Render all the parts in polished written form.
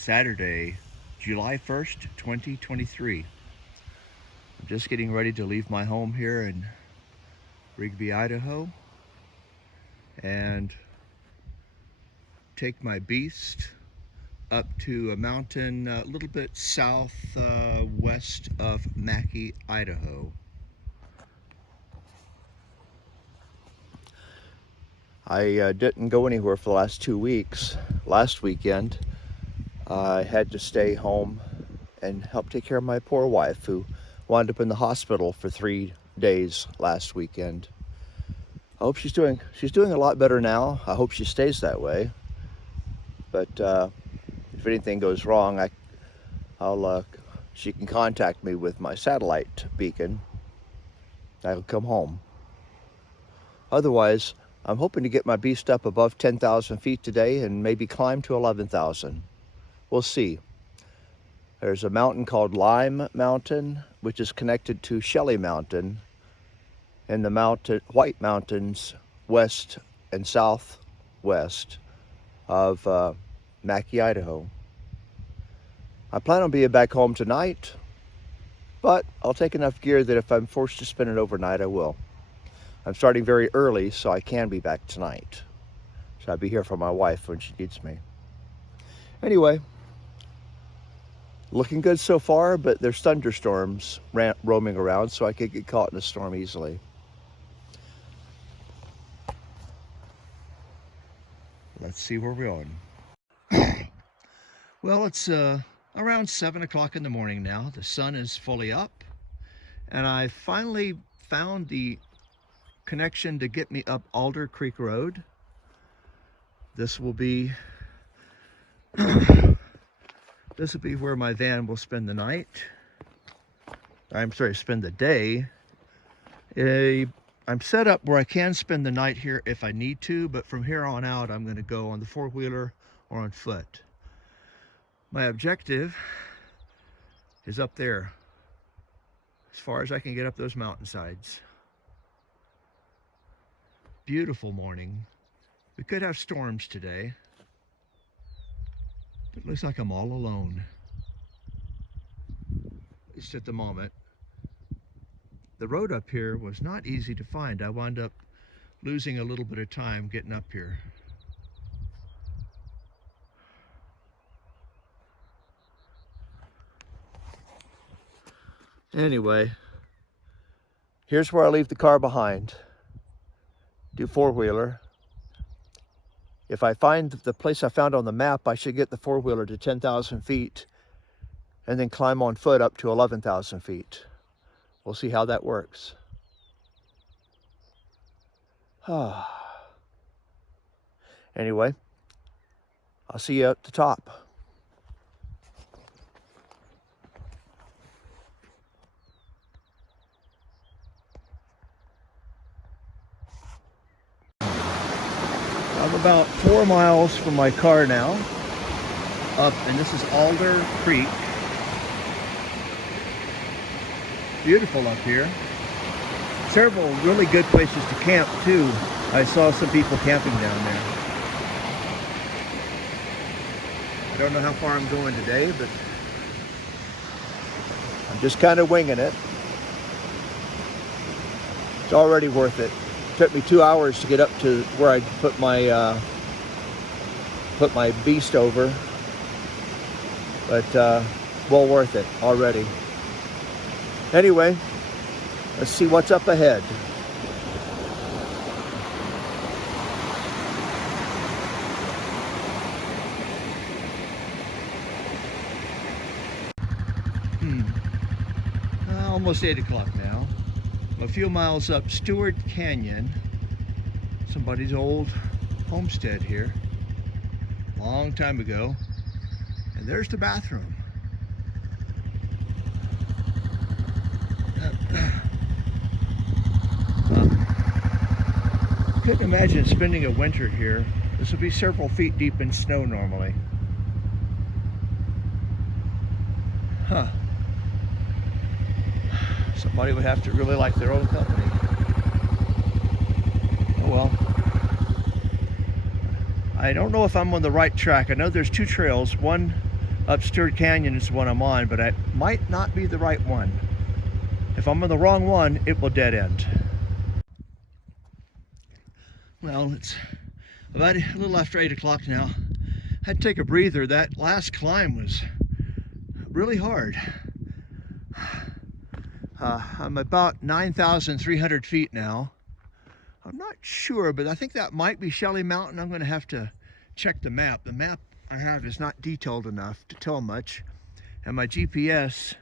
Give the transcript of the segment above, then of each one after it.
Saturday, July 1st, 2023. I'm just getting ready to leave my home here in Rigby, Idaho, and take my beast up to a mountain a little bit southwest of Mackay, Idaho. I didn't go anywhere for the last 2 weeks. Last weekend, I had to stay home and help take care of my poor wife, who wound up in the hospital for 3 days last weekend. I hope she's doing a lot better now. I hope she stays that way. But if anything goes wrong, she can contact me with my satellite beacon. I'll come home. Otherwise, I'm hoping to get my beast up above 10,000 feet today and maybe climb to 11,000. We'll see. There's a mountain called Lime Mountain, which is connected to Shelley Mountain, and the White Mountains west and southwest of Mackay, Idaho. I plan on being back home tonight, but I'll take enough gear that if I'm forced to spend it overnight, I will. I'm starting very early, so I can be back tonight. So I'll be here for my wife when she needs me. Anyway, looking good so far, but there's thunderstorms roaming around, so I could get caught in a storm easily. Let's see where we're going. Well, it's around 7 o'clock in the morning now. The sun is fully up, and I finally found the connection to get me up Alder Creek Road. This will be where my van will spend the night. Spend the day. I'm set up where I can spend the night here if I need to, but from here on out, I'm going to go on the four-wheeler or on foot. My objective is up there, as far as I can get up those mountainsides. Beautiful morning. We could have storms today. It looks like I'm all alone, at least at the moment. The road up here was not easy to find. I wound up losing a little bit of time getting up here. Anyway, here's where I leave the car behind. Do four-wheeler. If I find the place I found on the map, I should get the four-wheeler to 10,000 feet and then climb on foot up to 11,000 feet. We'll see how that works. Anyway, I'll see you at the top. I'm about 4 miles from my car now, up, and this is Alder Creek. Beautiful up here. Several really good places to camp too. I saw some people camping down there. I don't know how far I'm going today, but I'm just kind of winging it. It's already worth it. Took me 2 hours to get up to where I put my beast over, but well worth it already. Anyway, let's see what's up ahead. Almost 8 o'clock now. A few miles up Stewart Canyon, somebody's old homestead here, long time ago, and there's the bathroom. Couldn't imagine spending a winter here. This would be several feet deep in snow normally. Somebody would have to really like their own company. Oh well. I don't know if I'm on the right track. I know there's two trails. One up Stewart Canyon is the one I'm on, but it might not be the right one. If I'm on the wrong one, it will dead end. Well, it's about a little after 8 o'clock now. I had to take a breather. That last climb was really hard. I'm about 9,300 feet now. I'm not sure, but I think that might be Shelley Mountain. I'm going to have to check the map. The map I have is not detailed enough to tell much, and my GPS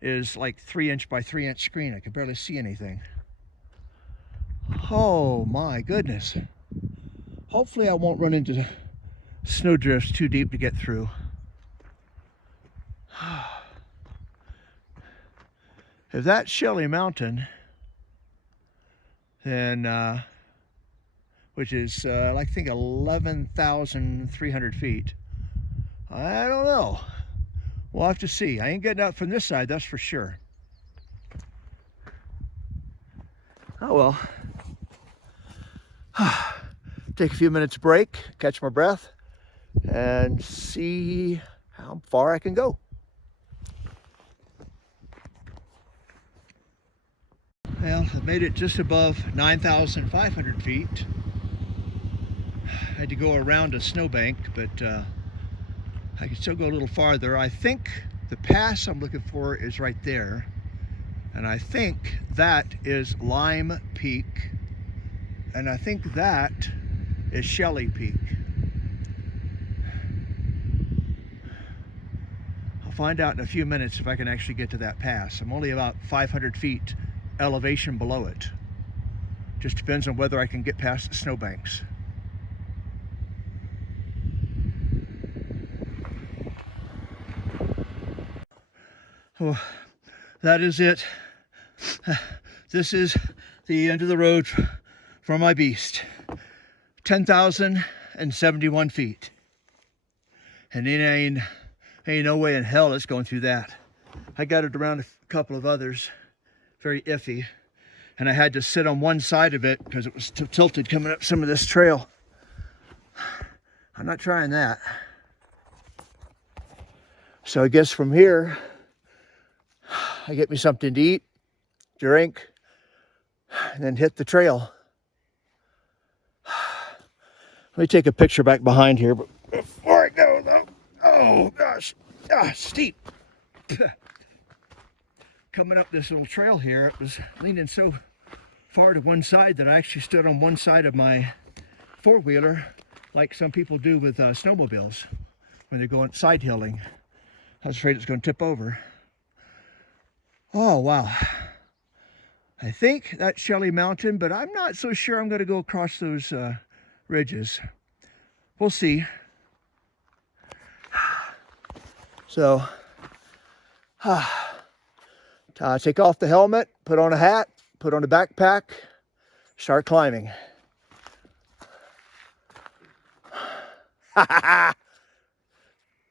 is like 3-inch by 3-inch screen. I can barely see anything. Oh my goodness. Hopefully I won't run into snowdrifts too deep to get through. If that's Shelley Mountain, then which is I think 11,300 feet. I don't know. We'll have to see. I ain't getting up from this side, that's for sure. Oh well. Take a few minutes break, catch my breath, and see how far I can go. Well, I've made it just above 9,500 feet. I had to go around a snowbank, but I can still go a little farther. I think the pass I'm looking for is right there. And I think that is Lime Peak. And I think that is Shelley Peak. I'll find out in a few minutes if I can actually get to that pass. I'm only about 500 feet elevation below it. Just depends on whether I can get past the snowbanks. Oh, that is it. This is the end of the road for my beast. 10,071 feet. And it ain't no way in hell it's going through that. I got it around a couple of others. Very iffy, and I had to sit on one side of it because it was tilted coming up some of this trail. I'm not trying that. So I guess from here, I get me something to eat, drink, and then hit the trail. Let me take a picture back behind here, but before I go though, oh gosh, steep. Coming up this little trail here, it was leaning so far to one side that I actually stood on one side of my four-wheeler like some people do with snowmobiles when they're going side hilling. I was afraid it's going to tip over. Oh wow. I think that's Shelley Mountain, but I'm not so sure I'm going to go across those ridges. We'll see. So take off the helmet, put on a hat, put on a backpack, start climbing.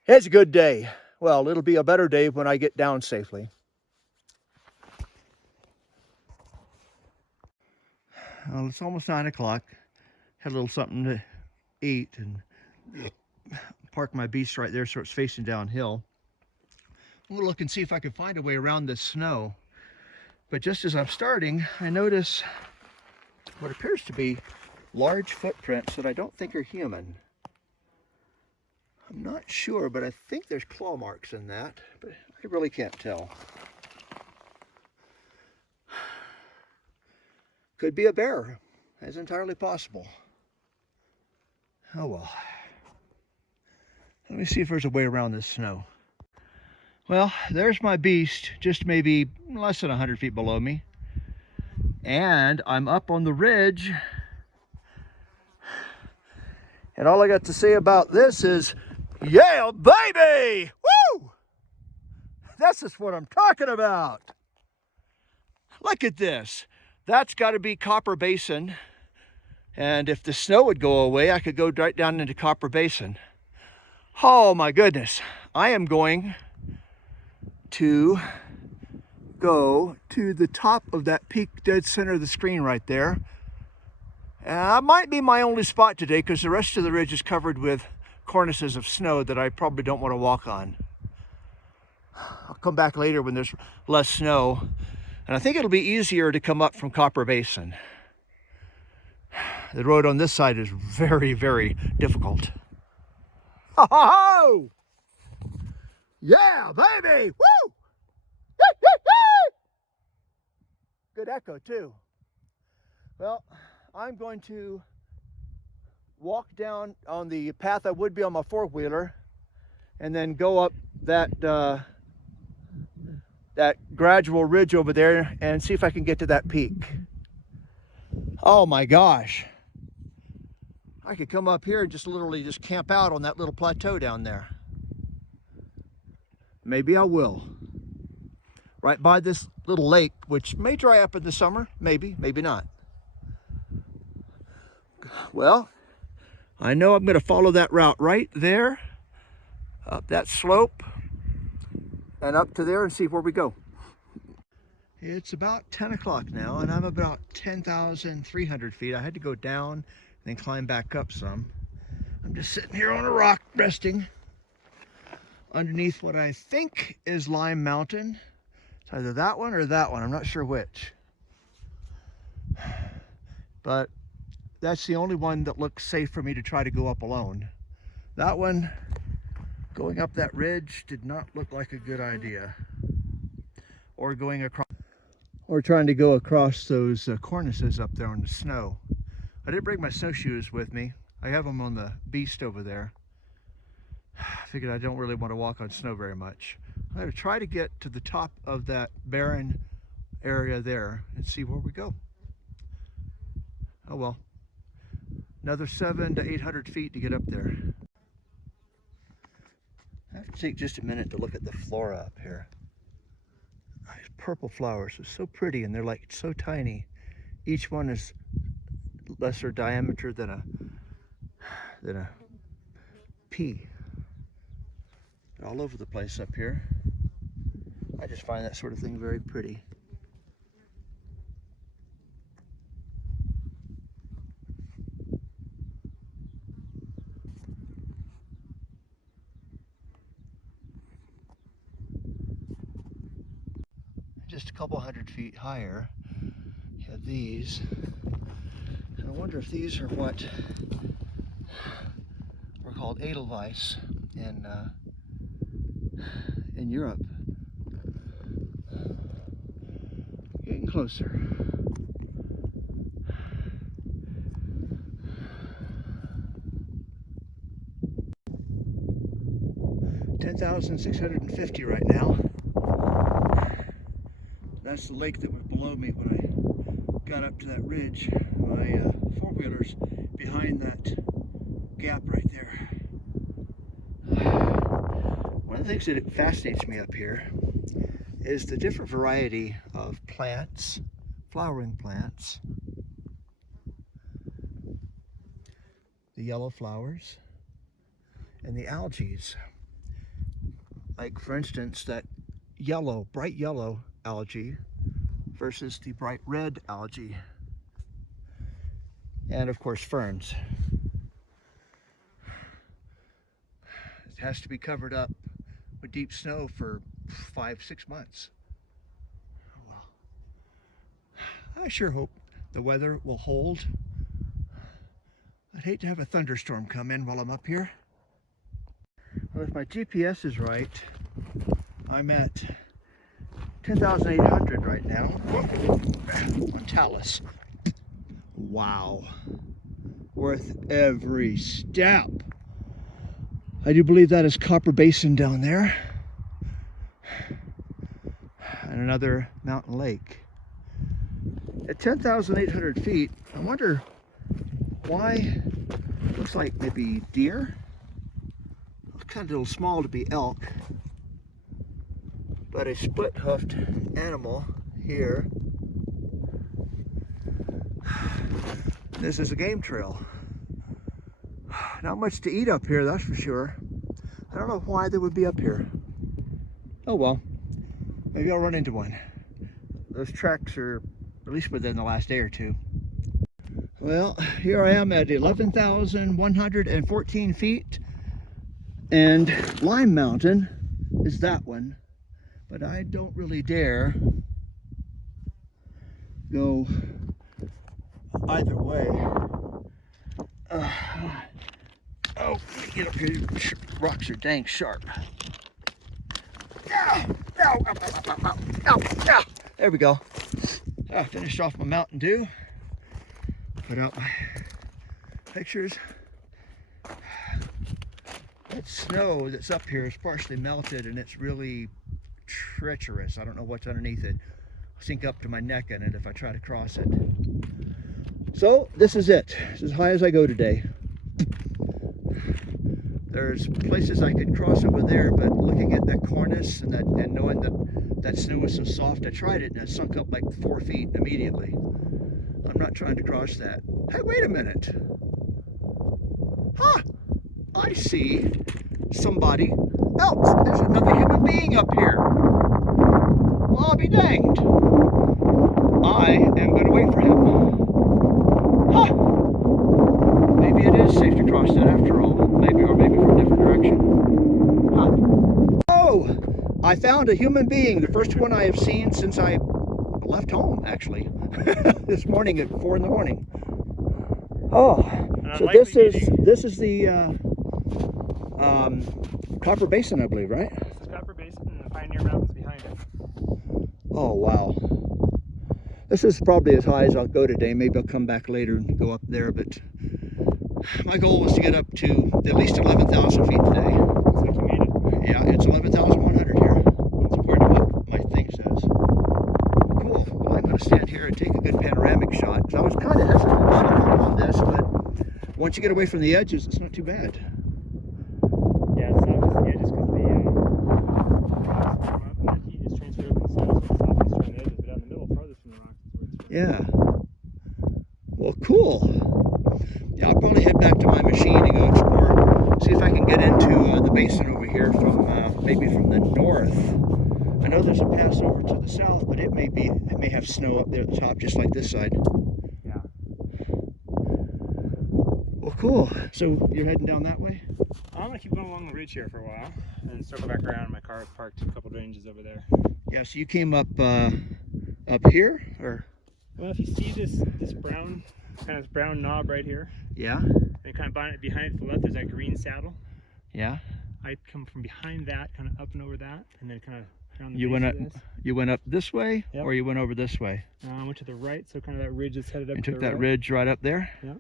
It's a good day. Well, it'll be a better day when I get down safely. Well, it's almost 9 o'clock. Had a little something to eat and park my beast right there so it's facing downhill. I'm going to look and see if I can find a way around this snow. But just as I'm starting, I notice what appears to be large footprints that I don't think are human. I'm not sure, but I think there's claw marks in that, but I really can't tell. Could be a bear. That's entirely possible. Oh well. Let me see if there's a way around this snow. Well, there's my beast, just maybe less than 100 feet below me. And I'm up on the ridge. And all I got to say about this is, yeah, baby! Woo! This is what I'm talking about. Look at this. That's got to be Copper Basin. And if the snow would go away, I could go right down into Copper Basin. Oh my goodness. I am going to go to the top of that peak dead center of the screen right there. And that might be my only spot today because the rest of the ridge is covered with cornices of snow that I probably don't want to walk on. I'll come back later when there's less snow. And I think it'll be easier to come up from Copper Basin. The road on this side is very, very difficult. Oh! Yeah, baby! Woo! Good echo too. Well, I'm going to walk down on the path I would be on my four-wheeler and then go up that gradual ridge over there and see if I can get to that peak. Oh my gosh. I could come up here and just literally just camp out on that little plateau down there. Maybe I will. Right by this little lake, which may dry up in the summer, maybe, maybe not. Well, I know I'm going to follow that route right there, up that slope, and up to there and see where we go. It's about 10 o'clock now, and I'm about 10,300 feet. I had to go down and then climb back up some. I'm just sitting here on a rock, resting underneath what I think is Lime Mountain. It's either that one or that one. I'm not sure which. But that's the only one that looks safe for me to try to go up alone. That one, going up that ridge, did not look like a good idea. Or going across, or trying to go across those cornices up there on the snow. I didn't bring my snowshoes with me. I have them on the beast over there. I figured I don't really want to walk on snow very much. I'm going to try to get to the top of that barren area there and see where we go. Oh well. Another 700 to 800 feet to get up there. I have to take just a minute to look at the flora up here. These purple flowers are so pretty, and they're like so tiny. Each one is lesser diameter than a pea. They're all over the place up here. I just find that sort of thing very pretty. Just a couple hundred feet higher, you have these. And I wonder if these are what were called Edelweiss in Europe. Getting closer. $10,650 right now. That's the lake that was below me when I got up to that ridge. My four-wheeler's behind that gap right there. One of the things that fascinates me up here is the different variety of plants, flowering plants, the yellow flowers, and the algae. Like, for instance, that yellow, bright yellow algae versus the bright red algae, and of course ferns. It has to be covered up with deep snow for 5-6 months. Well, I sure hope the weather will hold. I'd hate to have a thunderstorm come in while I'm up here. Well, if my GPS is right, I'm at 10,800 right now on Talus. Wow, worth every step. I do believe that is Copper Basin down there, and another mountain lake. At 10,800 feet, I wonder why. Looks like maybe deer. Looks kind of a little small to be elk. But a split-hoofed animal here. This is a game trail. Not much to eat up here, that's for sure. I don't know why they would be up here. Oh well, maybe I'll run into one. Those tracks are at least within the last day or two. Well, here I am at 11,114 feet, and Lime Mountain is that one. but I don't really dare go either way. Oh, let me get up here. Rocks are dang sharp. Ow, ow, ow, ow, ow, ow, ow. There we go. I finished off my Mountain Dew. Put out my pictures. That snow that's up here is partially melted and it's really treacherous. I don't know what's underneath it. I'll sink up to my neck in it if I try to cross it. So this is it. It's as high as I go today. There's places I could cross over there, but looking at that cornice and knowing that snow was so soft, I tried it and it sunk up like 4 feet immediately. I'm not trying to cross that. Hey, wait a minute. Huh, I see somebody else. There's another human being up here. Well, I'll be danged. I am going to wait for him. Huh. Maybe it is safe to cross that after all. Maybe, or maybe from a different direction. Huh. Oh, I found a human being. The first one I have seen since I left home, actually. This morning at 4 in the morning. Oh, so this is the Copper Basin, I believe, right? This is Copper Basin and the Pioneer Mountains behind it. Oh, wow. This is probably as high as I'll go today. Maybe I'll come back later and go up there, but my goal was to get up to at least 11,000 feet today. Looks like you made it. Yeah, it's 11,100 here. That's according to what my thing says. Cool. Well, I'm going to stand here and take a good panoramic shot, because I was kind of hesitant on this, but once you get away from the edges, it's not too bad. Yeah, it's not just the edges because the rocks come up and that heat is transferred over the side, so it's softest around the edges, but out in the middle, farthest from the rocks is where it's Yeah. Well, cool. Yeah, I'll probably head back to my machine and go explore, see if I can get into the basin over here from maybe from the north. I know there's a pass over to the south, but it may have snow up there at the top, just like this side. Yeah. Well, cool. So you're heading down that way? I'm gonna keep going along the ridge here for a while, and then circle back around. My car is parked a couple ranges over there. Yeah. So you came up here, or? Well, if you see this brown knob right here, Yeah. and kind of behind it to the left, there's that green saddle. Yeah. I'd come from behind that, kind of up and over that, and then kind of around the You base went up. of this. You went up this way, Yep. or you went over this way? I went to the right, so kind of that ridge is headed up You to took the that right. ridge right up there? Yeah.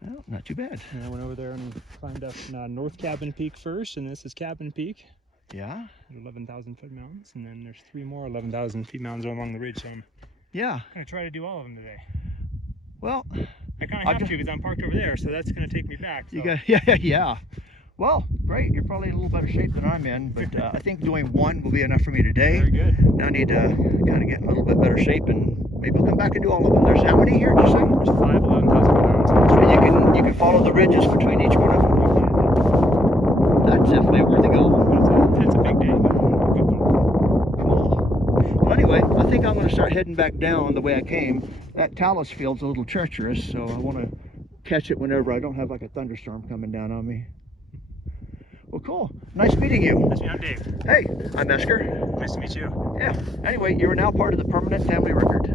Well, not too bad. And I went over there and climbed up North Cabin Peak first, and this is Cabin Peak. Yeah. 11,000 foot mountains, and then there's 3 more 11,000 feet mountains along the ridge, so I'm Yeah. gonna try to do all of them today. Well, I kind of have to because I'm parked over there, so that's gonna take me back. So. you got yeah. Well, great. You're probably in a little better shape than I'm in, but I think doing one will be enough for me today. Very good. Now I need to kind of get in a little bit better shape, and maybe I'll come back and do all of them. There's how many here? Did you say? There's 5 11,000 foot mountains. So you can follow the ridges between each one of them. That's definitely a worthy goal. It's a big day, but a good goal. Cool. Well, anyway, I think I'm going to start heading back down the way I came. That talus field's a little treacherous, so I want to catch it whenever I don't have like a thunderstorm coming down on me. Well, cool. Nice meeting you. Nice to meet you. I'm Dave. Hey, I'm Esker. Nice to meet you. Yeah. Anyway, you are now part of the permanent family record.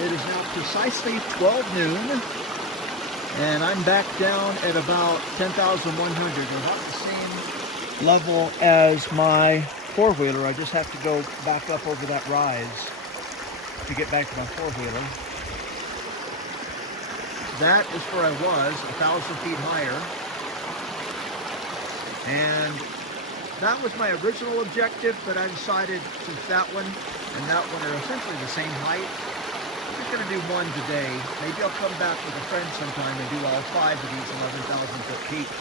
It is now precisely 12 noon, and I'm back down at about 10,100, about the same level as my four-wheeler. I just have to go back up over that rise to get back to my four-wheeler. That is where I was, 1,000 feet higher. And that was my original objective, but I decided since that one and that one are essentially the same height, I'm just going to do one today. Maybe I'll come back with a friend sometime and do all 5 of these 11,000 foot peaks,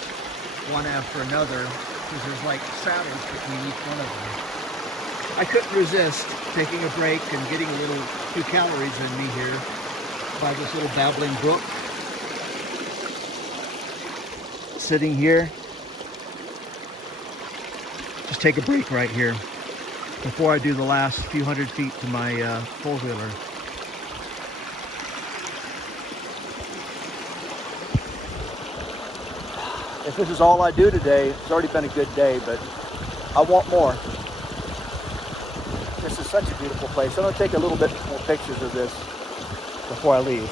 one after another, because there's like saddles between each one of them. I couldn't resist taking a break and getting a few calories in me here by this little babbling brook. Sitting here, just take a break right here before I do the last few hundred feet to my four-wheeler. If this is all I do today, it's already been a good day, but I want more. This is such a beautiful place. I'm gonna take a little bit more pictures of this before I leave.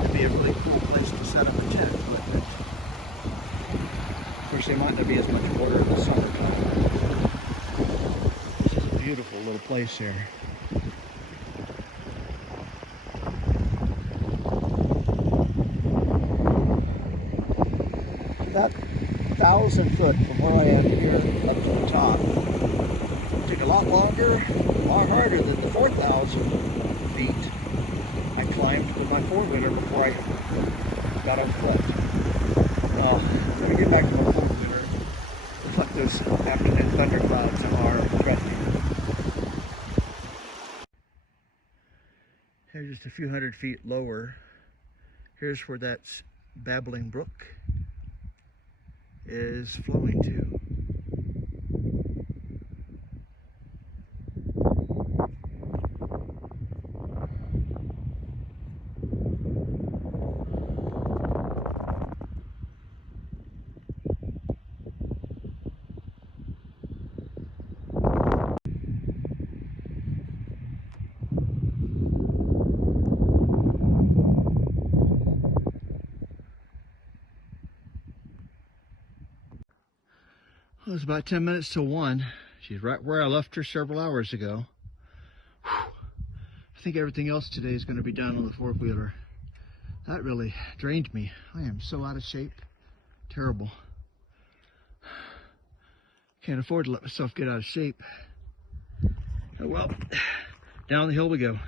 It'd be a really cool place to set up a tent with it. Of course, there might not be as much water in the summertime. This is a beautiful little place here. About 1,000 foot from where I am here up to the top. It took a lot longer, a lot harder than the 4,000 feet I climbed with my four-wheeler before I got on foot. Now, let me get back to my four-wheeler. Looks like those afternoon thunderclouds are threatening. Here's just a few hundred feet lower. Here's where that babbling brook is flowing to. Well, it's about 10 minutes to 1. She's right where I left her several hours ago. Whew. I think everything else today is going to be done on the four-wheeler. That really drained me. I am so out of shape. Terrible. Can't afford to let myself get out of shape. Oh well, down the hill we go.